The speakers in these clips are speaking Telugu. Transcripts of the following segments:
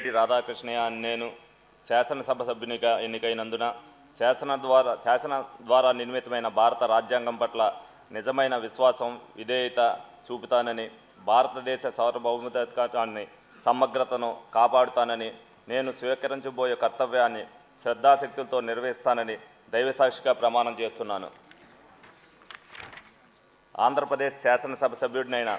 బడేటి రాధాకృష్ణయ్య నేను శాసనసభ సభ్యునిగా ఎన్నికైనందున శాసన ద్వారా శాసన ద్వారా నిర్మితమైన భారత రాజ్యాంగం పట్ల నిజమైన విశ్వాసం విధేయత చూపుతానని భారతదేశ సార్వభౌమతాన్ని సమగ్రతను కాపాడుతానని నేను స్వీకరించబోయే కర్తవ్యాన్ని శ్రద్ధాశక్తులతో నిర్వహిస్తానని దైవసాక్షిగా ప్రమాణం చేస్తున్నాను. ఆంధ్రప్రదేశ్ శాసనసభ సభ్యుడినైన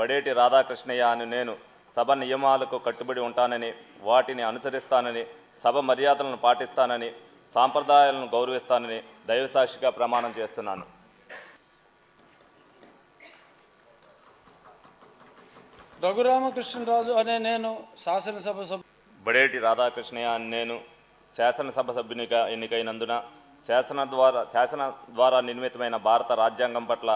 బడేటి రాధాకృష్ణయ్య అని నేను సభ నియమాలకు కట్టుబడి ఉంటానని వాటిని అనుసరిస్తానని సభ మర్యాదలను పాటిస్తానని సాంప్రదాయాలను గౌరవిస్తానని దైవసాక్షిగా ప్రమాణం చేస్తున్నాను. రఘురామకృష్ణరాజు అనే నేను శాసనసభ సభ బడేటి రాధాకృష్ణయ్య అని నేను శాసనసభ సభ్యునిగా ఎన్నికైనందున శాసన ద్వారా శాసన ద్వారా నిర్మితమైన భారత రాజ్యాంగం పట్ల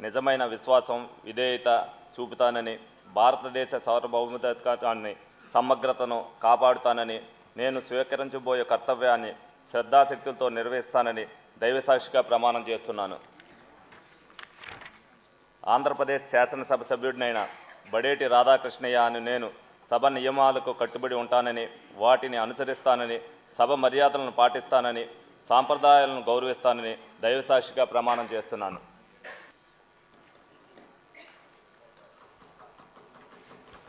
నిజమైన విశ్వాసం విధేయత చూపుతానని భారతదేశ సార్వభౌమతాన్ని సమగ్రతను కాపాడుతానని నేను స్వీకరించబోయే కర్తవ్యాన్ని శ్రద్ధాశక్తులతో నిర్వహిస్తానని దైవసాక్షిగా ప్రమాణం చేస్తున్నాను. ఆంధ్రప్రదేశ్ శాసనసభ సభ్యుడినైన బడేటి రాధాకృష్ణయ్య అని నేను సభ నియమాలకు కట్టుబడి ఉంటానని వాటిని అనుసరిస్తానని సభ మర్యాదలను పాటిస్తానని సాంప్రదాయాలను గౌరవిస్తానని దైవసాక్షిగా ప్రమాణం చేస్తున్నాను.